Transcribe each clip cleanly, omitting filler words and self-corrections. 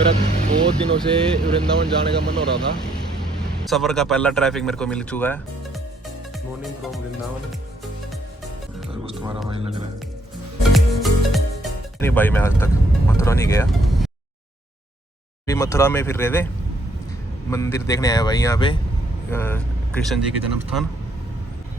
मेरा बहुत दिनों से वृंदावन जाने का मन हो रहा था। सफर का पहला ट्रैफिक मेरे को मिल चुका है। Morning from Vrindavan. कुछ तुम्हारा भाई लग रहा है। नहीं भाई, मैं आज तक मथुरा नहीं गया। भी मथुरा में फिर रहे थे, मंदिर देखने आया भाई यहाँ पे, कृष्ण जी के जन्म स्थान।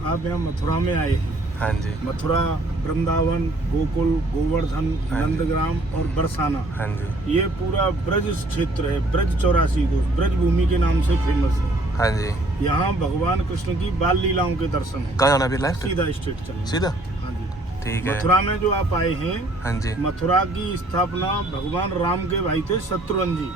आप यहाँ मथुरा में आए हैं। हाँ जी। मथुरा, वृंदावन, गोकुल, गोवर्धन, नंदग्राम और बरसाना, हाँ जी। ये पूरा ब्रज क्षेत्र है। ब्रज 84 ब्रज भूमि के नाम से फेमस है। हाँ जी। यहाँ भगवान कृष्ण की बाल लीलाओं के दर्शन है। कहाँ जाना अभी? लेफ्ट सीधा स्ट्रेट चलना। सीधा? हाँ जी। ठीक है। मथुरा में जो आप आए हैं, हाँ जी। मथुरा की स्थापना भगवान राम के भाई थे शत्रुघ्न जी,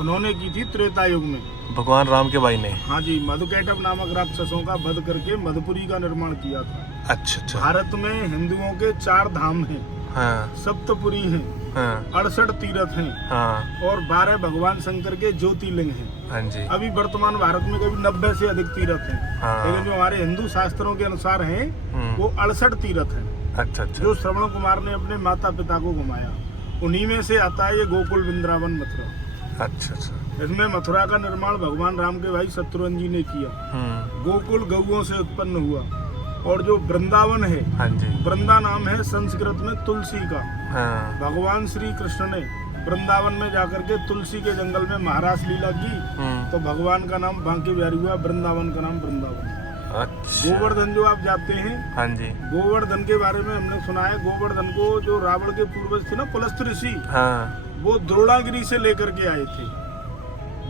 उन्होंने की थी त्रेता युग में। भगवान राम के भाई ने? हाँ जी। मधुकैटभ नामक राक्षसों का वध करके मधुपुरी का निर्माण किया था। अच्छा अच्छा। भारत में हिंदुओं के 4 धाम हैं। हाँ सप्तपुरी हैं, हाँ 68 तीर्थ हैं हाँ और 12 भगवान शंकर के ज्योतिर्लिंग हैं। हाँ जी। अभी वर्तमान भारत में कभी 90 से अधिक तीर्थ हैं। हाँ। लेकिन जो हमारे हिंदू शास्त्रों के अनुसार हैं वो 68 तीर्थ हैं, अच्छा अच्छा। जो श्रवण कुमार ने अपने माता पिता को घुमाया। उन्हीं में से आता है ये गोकुल, वृंदावन, मथुरा। अच्छा अच्छा। इसमें मथुरा का निर्माण भगवान राम के भाई शत्रुघ्न जी ने किया। गोकुल गौओं से उत्पन्न हुआ। और जो वृंदावन है, हाँ जी, वृंदा नाम है संस्कृत में तुलसी का। हाँ। भगवान श्री कृष्ण ने वृंदावन में जाकर के तुलसी के जंगल में महारास लीला की, तो भगवान का नाम बांके बिहारी हुआ, वृंदावन का नाम वृंदावन। अच्छा। गोवर्धन जो आप जाते हैं, हाँ जी। गोवर्धन के बारे में हमने सुना है। गोवर्धन को जो रावण के पूर्वज थे ना, पुलस्त्य ऋषि, हाँ। वो द्रोणागिरी से लेकर के आए थे,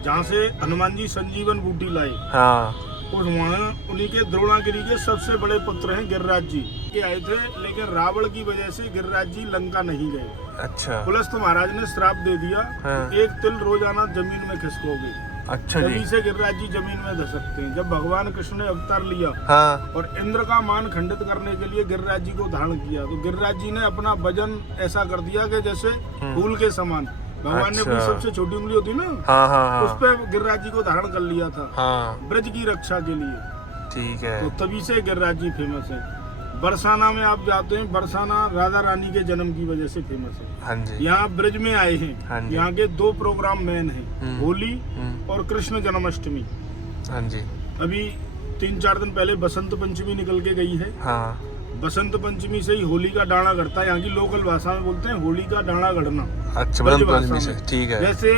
जहाँ से हनुमान जी संजीवन बूटी लाए। हाँ। और वहाँ उन्हीं के द्रोणागिरी के सबसे बड़े पुत्र हैं गिरिराज जी, के आए थे। लेकिन रावण की वजह से गिरिराज जी लंका नहीं गए। अच्छा। पुलस्त महाराज ने श्राप दे दिया, हाँ। एक तिल रोजाना जमीन में खिसकोगे। अच्छा जी। तभी से गिरिराज जी जमीन में धसकते हैं। जब भगवान कृष्ण ने अवतार लिया, हाँ। और इंद्र का मान खंडित करने के लिए गिरिराज जी को धारण किया, तो गिरिराज जी ने अपना वजन ऐसा कर दिया कि जैसे फूल के समान। भगवान ने अपनी सबसे छोटी उंगली होती ना, हाँ हाँ हाँ, उस पे गिरिराज जी को धारण कर लिया था, हाँ। ब्रज की रक्षा के लिए। ठीक है। तो तभी से गिरिराज जी फेमस है। बरसाना में आप जाते हैं, बरसाना राधा रानी के जन्म की वजह से फेमस है। हाँ जी। यहाँ ब्रज में आए हैं। हाँ जी। यहाँ के 2 प्रोग्राम मेन हैं, होली और कृष्ण जन्माष्टमी। हाँ जी। अभी 3-4 दिन पहले बसंत पंचमी निकल के गई है। हाँ। बसंत पंचमी से ही होली का डांडा गढ़ता है। यहाँ की लोकल भाषा में बोलते हैं होली का डांडा गढ़ना। अच्छा, ब्रज बसंत भाषा पंचमी से, में। ठीक है। जैसे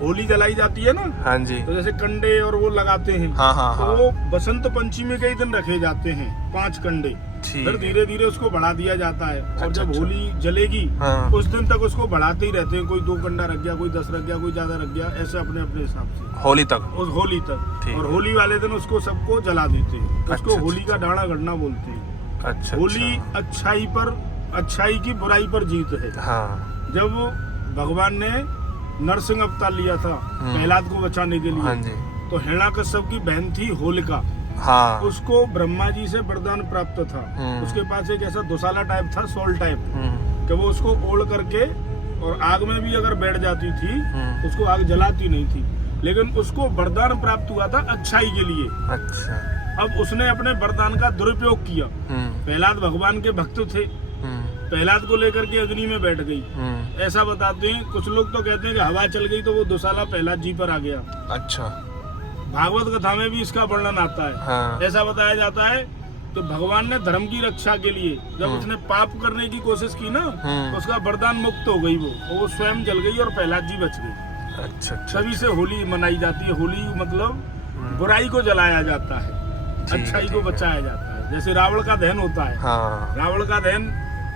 होली जलाई जाती है ना, हाँ जी, तो जैसे कंडे और वो लगाते हैं, हाँ हाँ तो हाँ, वो बसंत पंचमी के ही दिन रखे जाते हैं 5 कंडे। ठीक फिर है। धीरे धीरे उसको बढ़ा दिया जाता है। और अच्छा, जब अच्छा। होली जलेगी, हाँ। उस दिन तक उसको बढ़ाते ही रहते हैं। कोई 2 कंडा रख गया, कोई 10 रख गया, कोई ज्यादा रख गया, ऐसे अपने अपने हिसाब से होली तक, उस होली तक। ठीक और है। होली वाले दिन उसको सबको जला देते हैं। उसको अच्छा, होली का अच्छा। डांडा गढ़ना बोलते हैं। अच्छा। होली अच्छाई पर, अच्छाई की बुराई पर जीत है। हाँ। जब भगवान ने नरसिंह अवतार लिया था प्रहलाद को बचाने के लिए, हाँ जी। तो हिरण्याकश्यप की बहन थी होलिका, हाँ। उसको ब्रह्मा जी से वरदान प्राप्त था। उसके पास एक ऐसा दुसाला टाइप था, सोल टाइप, कि वो उसको ओढ़ करके और आग में भी अगर बैठ जाती थी, उसको आग जलाती नहीं थी। लेकिन उसको वरदान प्राप्त हुआ था अच्छाई के लिए। अच्छा। अब उसने अपने वरदान का दुरुपयोग किया। प्रहलाद भगवान के भक्त थे, प्रहलाद को लेकर के अग्नि में बैठ गई। ऐसा बताते हैं, कुछ लोग तो कहते हैं कि हवा चल गई तो वो दुसाला प्रहलाद जी पर आ गया। अच्छा। भागवत कथा में भी इसका वर्णन आता है। हाँ। ऐसा बताया जाता है कि भगवान ने धर्म की रक्षा के लिए जब उसने पाप करने की कोशिश की ना, तो उसका वरदान मुक्त हो गई वो, और वो स्वयं जल गई और प्रहलाद जी बच गए। अच्छा। तभी से होली मनाई जाती है। होली मतलब बुराई को जलाया जाता है, अच्छाई को बचाया जाता है। जैसे रावण का दहन होता है, हाँ। रावण का दहन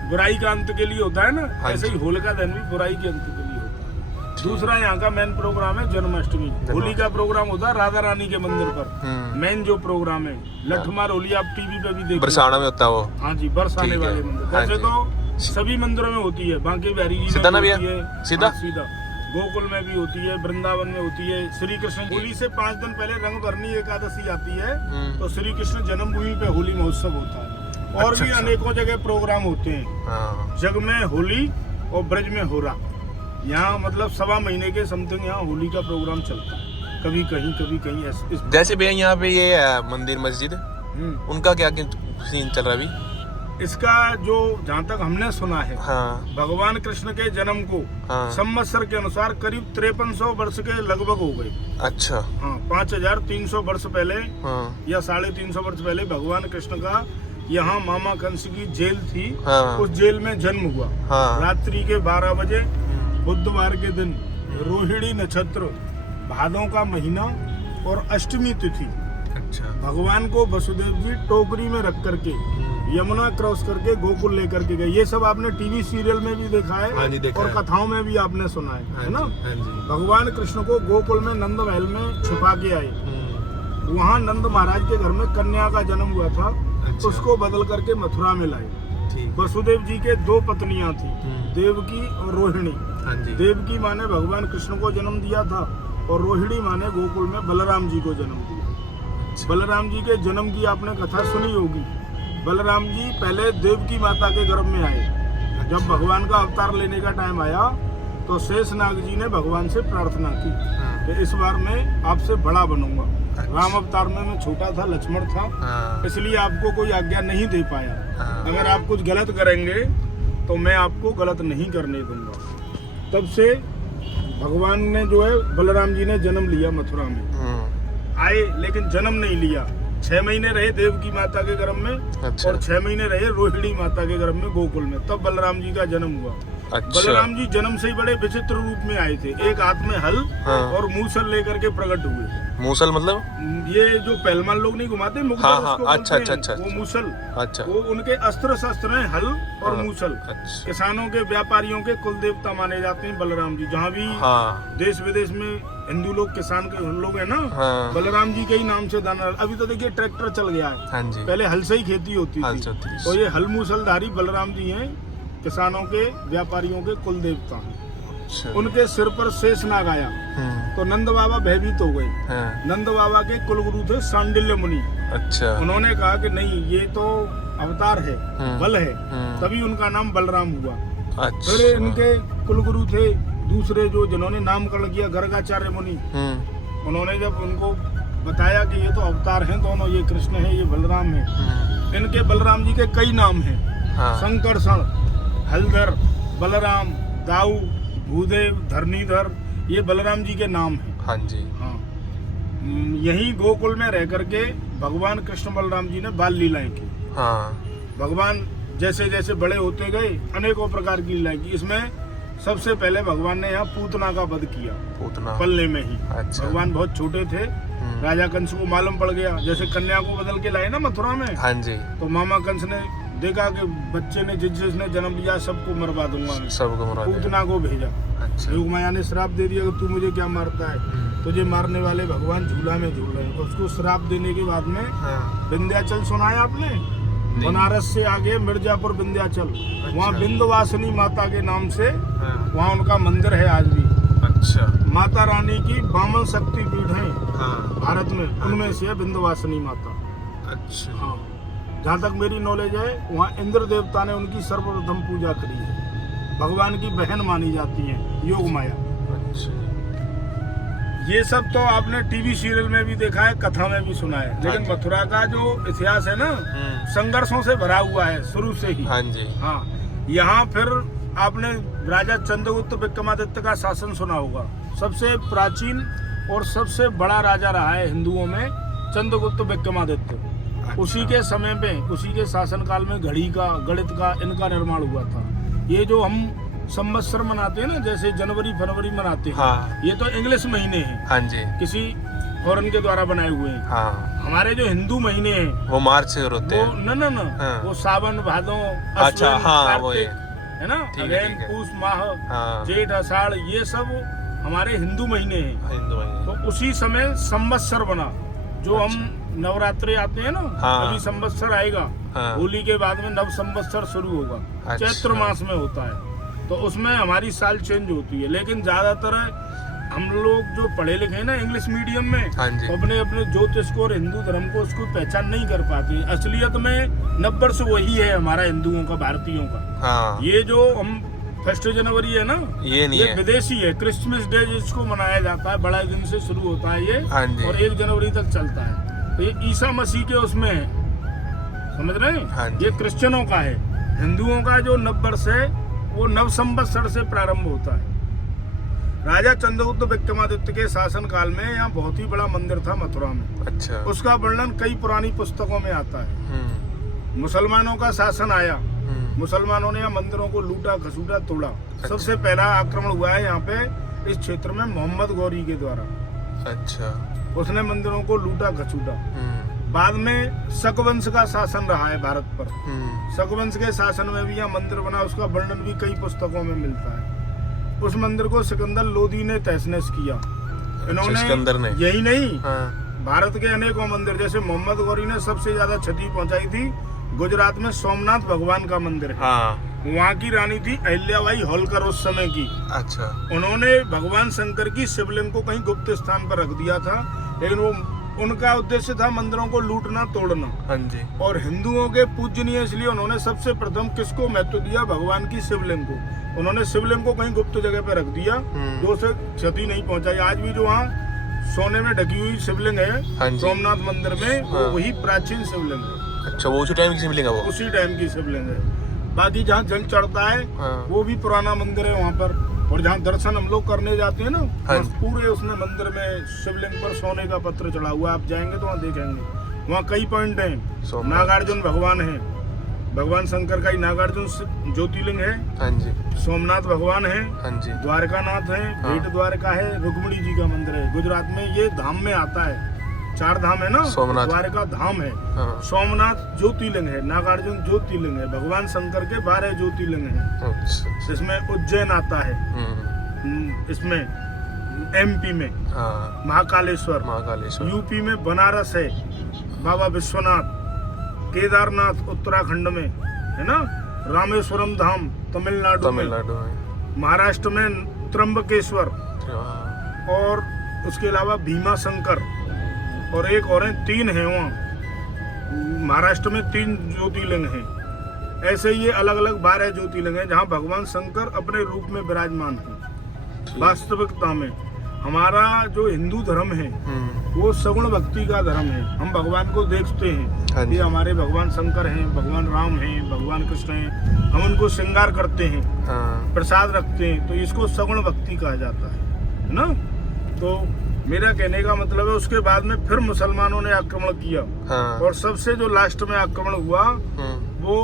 बुराई का अंत के लिए होता है ना, हाँ ऐसे ही होली का दहन भी बुराई के अंत के लिए होता है। दूसरा यहाँ का मेन प्रोग्राम है जन्माष्टमी। होली का प्रोग्राम होता है राधा रानी के मंदिर पर। मेन जो प्रोग्राम है लठमार होली, आप टीवी पे भी देखते, बरसाना में होता है वो। हाँ जी, बरसाने वाले मंदिर। हाँ वैसे जी। तो सभी मंदिरों में होती है, बांके बिहारी जी सीधा ना में भैया? होती है, सीधा? हाँ, सीधा। गोकुल में भी होती है, वृंदावन में होती है। श्री कृष्ण होली से 5 दिन पहले रंग भरनी एकादशी आती है, तो श्री कृष्ण जन्मभूमि पे होली महोत्सव होता है। और अच्छा, भी अच्छा। अनेकों जगह प्रोग्राम होते हैं। हाँ। जग में होली और ब्रज में होरा। यहाँ मतलब 1.25 महीने के समथिंग यहाँ होली का प्रोग्राम चलता है, कभी कहीं कभी कहीं। जैसे भैया यहाँ पे ये मंदिर मस्जिद, उनका क्या सीन चल रहा है अभी? इसका जो जहाँ तक हमने सुना है, हाँ भगवान कृष्ण के जन्म को हाँ संवत्सर के अनुसार करीब 5300 वर्ष के लगभग हो गए। अच्छा 5300 वर्ष पहले हाँ या 350 वर्ष पहले भगवान कृष्ण का यहाँ मामा कंस की जेल थी, हाँ उस जेल में जन्म हुआ। हाँ रात्रि के 12 बजे बुधवार के दिन रोहिणी नक्षत्र, भादों का महीना और अष्टमी तिथि, अच्छा भगवान को वसुदेव जी टोकरी में रख करके यमुना क्रॉस करके गोकुल लेकर के गए। ये सब आपने टीवी सीरियल में भी देखा है, हाँ जी, देखा और है। कथाओं में भी आपने सुना है ना। हाँ जी भगवान कृष्ण को गोकुल में नंद महल में छिपा के आए। वहाँ नंद महाराज के घर में कन्या का जन्म हुआ था, अच्छा। उसको बदल करके मथुरा में लाए। ठीक वसुदेव जी के 2 पत्नियां थी, देवकी और रोहिणी। हाँ जी देवकी माँ ने भगवान कृष्ण को जन्म दिया था और रोहिणी माँ ने गोकुल में बलराम जी को जन्म दिया। बलराम जी के जन्म की आपने कथा सुनी होगी। बलराम जी पहले देवकी माता के गर्भ में आए। जब भगवान का अवतार लेने का टाइम आया तो शेषनाग जी ने भगवान से प्रार्थना की कि इस बार मैं आपसे बड़ा बनूंगा। राम अवतार में मैं छोटा था, लक्ष्मण था, इसलिए आपको कोई आज्ञा नहीं दे पाया। अगर आप कुछ गलत करेंगे तो मैं आपको गलत नहीं करने दूंगा। तब से भगवान ने जो है बलराम जी ने जन्म लिया मथुरा में। आए लेकिन जन्म नहीं लिया। 6 महीने रहे देवकी माता के गर्भ में, अच्छा। और 6 महीने रहे रोहिणी माता के गर्भ में गोकुल में, तब बलराम जी का जन्म हुआ। अच्छा। बलराम जी जन्म से ही बड़े विचित्र रूप में आए थे। एक हाथ में हल हाँ। और मूसल लेकर के प्रकट हुए। मूसल मतलब ये जो पहलवान लोग नहीं घुमाते मुगदर, हाँ, हाँ, उसको अच्छा, बोलते हैं। अच्छा, अच्छा, वो मूसल, अच्छा वो उनके अस्त्र शस्त्र हैं, हल और हाँ, मूसल। अच्छा। किसानों के, व्यापारियों के कुल देवता माने जाते हैं बलराम जी। जहाँ भी हाँ देश विदेश में हिंदू लोग, किसान के लोग है ना, हाँ बलराम जी के ही नाम से दाना। अभी तो देखिए ट्रैक्टर चल गया है, हाँ जी पहले हल से ही खेती होती हल थी। से होती थी। तो ये हल मूसलधारी बलराम जी हैं, किसानों के, व्यापारियों के कुल देवता हैं। अच्छा। उनके सिर पर शेषनाग आया तो नंद बाबा भयभीत हो गए। हाँ, नंद बाबा के कुलगुरु थे सांडिल्य मुनि। अच्छा उन्होंने कहा कि नहीं, ये तो अवतार है, बल है, हम्म। तभी उनका नाम बलराम हुआ। अच्छा फिर इनके कुलगुरु थे दूसरे जो जिन्होंने नामकरण किया, गर्गाचार्य मुनि। उन्होंने जब उनको बताया कि ये तो अवतार हैं दोनों, ये कृष्ण है, ये बलराम है। इनके बलराम जी के कई नाम हैं, हाँ संकर्षण, हलधर, बलराम, दाऊ, भूदेव, धरणीधर, ये बलराम जी के नाम हैं। हाँ जी हाँ, यही गोकुल में रह करके भगवान कृष्ण बलराम जी ने बाल लीलाएं की। हाँ भगवान जैसे जैसे बड़े होते गए अनेकों प्रकार की लीलाएं की। इसमें सबसे पहले भगवान ने यहाँ पूतना का वध किया, पूतना पलने में ही। अच्छा। भगवान बहुत छोटे थे, राजा कंस को मालूम पड़ गया, जैसे कन्या को बदल के लाए ना मथुरा में, हाँ जी तो मामा कंस ने देखा कि बच्चे ने जिसने जन्म लिया सबको मरवा दूंगा मैं। सबको मरा दिया। पूतना को भेजा। अच्छा योग माया ने श्राप दे दिया कि तू मुझे क्या मारता है, तुझे मारने वाले भगवान झूला में झूल रहे हैं। उसको श्राप देने के बाद में हाँ विंध्याचल सुना है आपने? बनारस से आगे मिर्जापुर विंध्याचल, वहाँ विंध्यवासिनी माता के नाम से हाँ, वहाँ उनका मंदिर है आज भी। अच्छा माता रानी की 52 शक्तिपीठ हैं हाँ भारत में, उनमें से है विंध्यवासिनी माता। अच्छा हाँ, जहाँ तक मेरी नॉलेज है वहाँ इंद्र देवता ने उनकी सर्वप्रथम पूजा करी है। भगवान की बहन मानी जाती है योग माया। अच्छा ये सब तो आपने टीवी सीरियल में भी देखा है, कथा में भी सुना है, लेकिन हाँ जी। मथुरा का जो इतिहास है ना, संघर्षों से भरा हुआ है शुरू से ही। हाँ जी हाँ, यहाँ फिर आपने राजा चंद्रगुप्त विक्रमादित्य का शासन सुना होगा। सबसे प्राचीन और सबसे बड़ा राजा रहा है हिंदुओं में चंद्रगुप्त विक्रमादित्य। अच्छा। उसी के समय पे, उसी के शासनकाल में घड़ी का, गणित का, इनका निर्माण हुआ था। ये जो हम संवत्सर मनाते हैं ना, जैसे जनवरी फरवरी मनाते हैं, हाँ। ये तो इंग्लिश महीने हैं, हाँ जी किसी फॉरेन के द्वारा बनाए हुए हैं। हाँ हमारे जो हिंदू महीने हैं वो मार्च से होते वो हैं। न हाँ। वो सावन, भादों, अच्छा, अश्विन, हाँ, वो कार्तिक, है। है ना, ठीक है, अगैन, ठीक है। पूष माह, हाँ जेठ, आषाढ़, ये सब हमारे हिंदू महीने हैं। हिंदू महीने तो उसी समय संवत्सर बना। जो हम नवरात्रे आते हैं ना, हाँ। अभी संवत्सर आएगा, हाँ। होली के बाद में नव संवत्सर शुरू होगा। अच्छा। चैत्र मास में होता है, तो उसमें हमारी साल चेंज होती है। लेकिन ज्यादातर हम लोग जो पढ़े लिखे हैं ना इंग्लिश मीडियम में, हाँ जी। अपने अपने ज्योतिष को और हिंदू धर्म को उसको पहचान नहीं कर पाते। असलियत में 90% वही है हमारा हिंदुओं का, भारतीयों का। हाँ ये जो हम 1 जनवरी है ना, ये नहीं ये है। विदेशी है। क्रिसमस डे जिसको मनाया जाता है, बड़ा दिन से शुरू होता है ये, हाँ जी। और 1 जनवरी तक चलता है। तो ये ईसा मसीह के उसमें है। समझ रहे हैं? हाँ जी। ये क्रिश्चियनों का है। हिंदुओं का जो नव वर्ष है वो नव संवत्सर से प्रारंभ होता है। राजा चंद्रगुप्त विक्रमादित्य के शासन काल में यहाँ बहुत ही बड़ा मंदिर था मथुरा में। अच्छा। उसका वर्णन कई पुरानी पुस्तकों में आता है। मुसलमानों का शासन आया, मुसलमानों ने यहाँ मंदिरों को लूटा, घसूटा, तोड़ा। अच्छा। सबसे पहला आक्रमण हुआ है यहाँ पे इस क्षेत्र में मोहम्मद गौरी के द्वारा। अच्छा। उसने मंदिरों को लूटा, घसूटा। बाद में शक वंश का शासन रहा है भारत पर। शक वंश के शासन में भी यहाँ मंदिर बना, उसका वर्णन भी कई पुस्तकों में मिलता है। उस मंदिर को सिकंदर लोदी ने तहस-नहस किया। इन्होंने यही नहीं, भारत के अनेकों मंदिर, जैसे मोहम्मद गौरी ने सबसे ज्यादा क्षति पहुंचाई थी गुजरात में सोमनाथ भगवान का मंदिर है। वहाँ की रानी थी अहिल्याबाई होलकर उस समय की। अच्छा। उन्होंने भगवान शंकर की शिवलिंग को कहीं गुप्त स्थान पर रख दिया था, लेकिन वो उनका उद्देश्य था मंदिरों को लूटना, तोड़ना। हाँ जी। और हिंदुओं के पूजनीय, इसलिए उन्होंने सबसे प्रथम किसको महत्व दिया? भगवान की शिवलिंग को। उन्होंने शिवलिंग को कहीं गुप्त जगह पे रख दिया, जो उसे क्षति नहीं पहुंचाई। आज भी जो वहाँ सोने में ढकी हुई शिवलिंग है सोमनाथ मंदिर में, वो वही प्राचीन शिवलिंग है। अच्छा, वो उसी टाइम की शिवलिंग है? वो उसी टाइम की शिवलिंग है। बाकी जहाँ जल चढ़ता है वो भी पुराना मंदिर है वहाँ पर। और जहाँ दर्शन हम लोग करने जाते हैं ना, पूरे उसमें मंदिर में शिवलिंग पर सोने का पत्र चढ़ा हुआ। आप जाएंगे तो वहाँ देखेंगे, वहाँ कई पॉइंट हैं। नागार्जुन भगवान है, भगवान शंकर का ही नागार्जुन ज्योतिर्लिंग है। हाँ जी। सोमनाथ भगवान है। हाँ जी। द्वारकानाथ है, भेट द्वारका है, रुक्मिणी जी का मंदिर है। गुजरात में ये धाम में आता है, 4 धाम है ना, द्वारका धाम है। सोमनाथ ज्योतिर्लिंग है, नागार्जुन ज्योतिर्लिंग है, भगवान शंकर के 12 ज्योतिर्लिंग है। इसमें उज्जैन आता है, इसमें MP में महाकालेश्वर, यूपी में बनारस है, बाबा विश्वनाथ, केदारनाथ उत्तराखंड में है ना, रामेश्वरम धाम तमिलनाडु में, महाराष्ट्र में त्र्यंबकेश्वर, और उसके अलावा भीमा शंकर, और एक और है, 3 है वहाँ महाराष्ट्र में 3 ज्योतिर्लिंग हैं। ऐसे ये अलग अलग 12 ज्योतिर्लिंग हैं जहाँ भगवान शंकर अपने रूप में विराजमान हैं। वास्तविकता में हमारा जो हिंदू धर्म है वो सगुण भक्ति का धर्म है। हम भगवान को देखते हैं, ये हमारे भगवान शंकर हैं, भगवान राम हैं, भगवान कृष्ण हैं, हम उनको श्रृंगार करते हैं, प्रसाद रखते हैं, तो इसको सगुण भक्ति कहा जाता है ना। तो मेरा कहने का मतलब है, उसके बाद में फिर मुसलमानों ने आक्रमण किया। और सबसे जो लास्ट में आक्रमण हुआ वो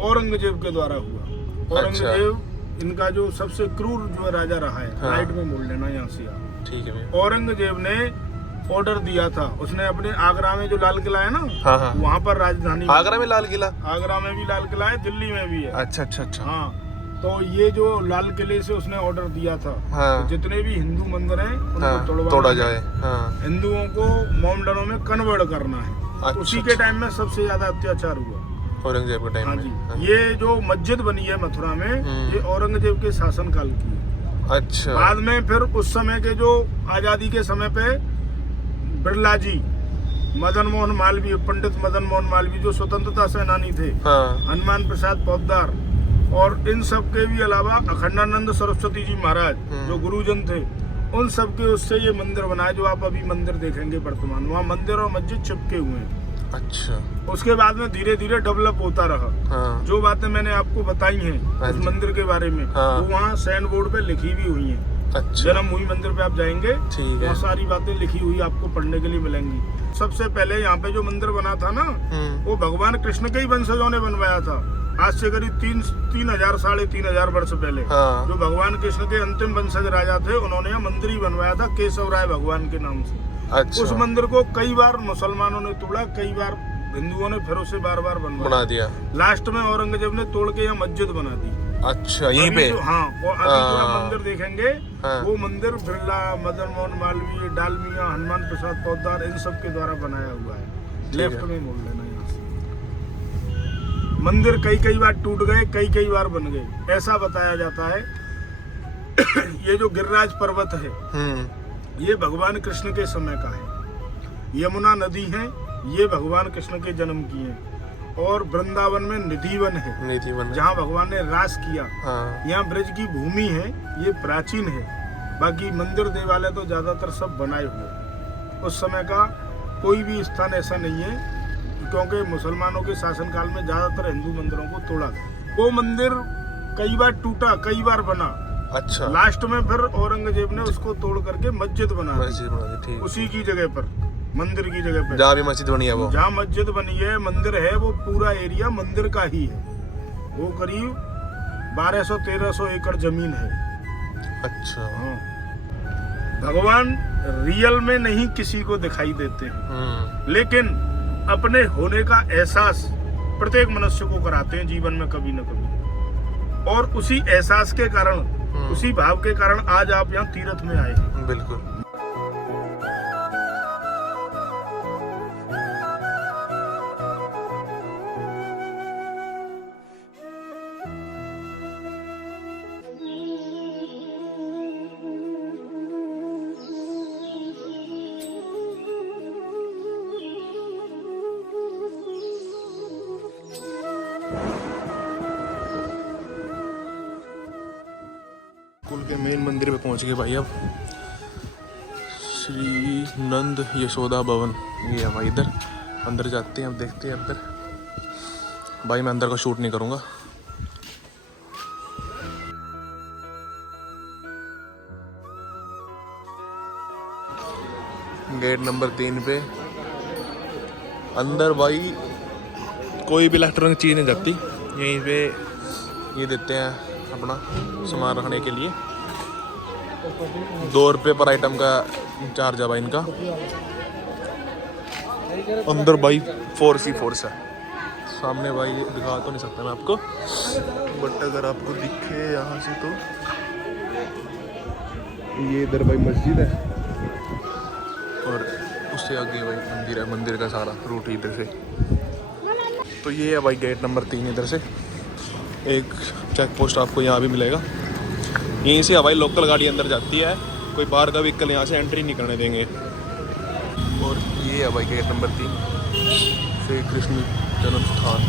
औरंगजेब के द्वारा हुआ। औरंगजेब इनका जो सबसे क्रूर जो राजा रहा है। राइट में बोल लेना यहाँ से आप। ठीक है। औरंगजेब ने ऑर्डर दिया था, उसने अपने आगरा में जो लाल किला है ना, वहाँ पर राजधानी। आगरा में लाल किला? आगरा में भी लाल किला है, दिल्ली में भी है। अच्छा अच्छा अच्छा। हाँ, तो ये जो लाल किले से उसने ऑर्डर दिया था, तो जितने भी हिंदू मंदिर हैं उनको तोड़ा जाए, हिंदुओं को मोमडनों में कन्वर्ट करना है। अच्छा, उसी के टाइम में सबसे ज्यादा अत्याचार हुआ औरंगजेब के टाइम में। हाँ जी। ये जो मस्जिद बनी है मथुरा में, ये औरंगजेब के शासन काल की है। अच्छा। बाद में फिर उस समय के जो आजादी के समय पे बिरला जी, मदन मोहन मालवीय, पंडित मदन मोहन मालवीय जो स्वतंत्रता सेनानी थे, हनुमान प्रसाद पोद्दार, और इन सब के भी अलावा अखंडानंद सरस्वती जी महाराज जो गुरुजन थे, उन सब के उससे ये मंदिर बनाए जो आप अभी मंदिर देखेंगे वर्तमान। वहाँ मंदिर और मस्जिद चिपके हुए हैं। अच्छा। उसके बाद में धीरे धीरे डेवलप होता रहा। जो बातें मैंने आपको बताई हैं उस मंदिर के बारे में, वो वहाँ साइन बोर्ड पे लिखी भी हुई हैं। अच्छा। जन्मभूमि मंदिर पे आप जाएंगे, बहुत सारी बातें लिखी हुई आपको पढ़ने के लिए मिलेंगी। सबसे पहले यहाँ पे जो मंदिर बना था ना, वो भगवान कृष्ण के ही वंशजों ने बनवाया था। आज से करीब 3,000 साढ़े 3,000 वर्ष पहले जो भगवान कृष्ण के अंतिम वंशज राजा थे, उन्होंने यहाँ मंदिर ही बनवाया था केशव राय भगवान के नाम से। अच्छा। उस मंदिर को कई बार मुसलमानों ने तोड़ा, कई बार हिंदुओं ने फिर उसे बार बार बना दिया। लास्ट में औरंगजेब ने तोड़ के यहाँ मस्जिद बना दी। अच्छा, यहीं पे? हाँ। और अभी जो आप मंदिर देखेंगे, वो मंदिर बिरला, मदन मोहन मालवीय, डालमिया, हनुमान प्रसाद पोद्दार, इन सब के द्वारा बनाया हुआ है। लेफ्ट में मोड़ लेना यहाँ से। मंदिर कई बार टूट गए, कई बार बन गए, ऐसा बताया जाता है। ये जो गिरिराज पर्वत है, ये भगवान कृष्ण के समय का है। यमुना नदी है, ये भगवान कृष्ण के जन्म की है। और वृंदावन में निधिवन है, जहाँ भगवान ने रास किया। यहाँ ब्रज की भूमि है, ये प्राचीन है। बाकी मंदिर देवालय तो ज्यादातर सब बनाए हुए। उस समय का कोई भी स्थान ऐसा नहीं है क्योंकि मुसलमानों के शासनकाल में ज्यादातर हिंदू मंदिरों को तोड़ा गया। वो मंदिर कई बार टूटा, कई बार बना। अच्छा, लास्ट में फिर औरंगजेब ने उसको तोड़ करके मस्जिद बना दी। मस्जिद बना दी, ठीक। उसी की जगह पर, मंदिर की जगह पर जहाँ भी मस्जिद बनी है वो, जहाँ मस्जिद बनी है, मंदिर है, वो पूरा एरिया मंदिर का ही है। वो करीब 1200-1300 एकड़ जमीन है। अच्छा। हाँ। भगवान रियल में नहीं किसी को दिखाई देते हैं, लेकिन अपने होने का एहसास प्रत्येक मनुष्य को कराते हैं जीवन में कभी न कभी। और उसी एहसास के कारण, उसी भाव के कारण आज आप यहाँ तीर्थ में आए हैं। बिल्कुल। स्कूल के मेन मंदिर पे पहुंच गए भाई। अब श्री नंद यशोदा भवन ये है भाई। इधर अंदर जाते हैं, अब देखते हैं अंदर। भाई मैं अंदर का शूट नहीं करूँगा। गेट नंबर 3 पे अंदर भाई कोई भी इलेक्ट्रॉनिक चीज़ नहीं जाती। यहीं पे ये देते हैं अपना सामान रखने के लिए। 2 रुपये पर आइटम का चार्ज है भाई इनका। अंदर भाई 4C4 है। सामने भाई दिखा तो नहीं सकता मैं आपको, बट अगर आपको दिखे यहाँ से तो ये इधर भाई मस्जिद है और उससे आगे भाई मंदिर है। मंदिर का सारा रूट इधर से। तो ये है भाई गेट नंबर 3। इधर से एक चेक पोस्ट आपको यहाँ भी मिलेगा। यहीं से हवाई लोकल गाड़ी अंदर जाती है, कोई बाहर का व्हीकल यहाँ से एंट्री नहीं करने देंगे। और ये है भाई गेट नंबर 3 श्री कृष्ण जन्म स्थान।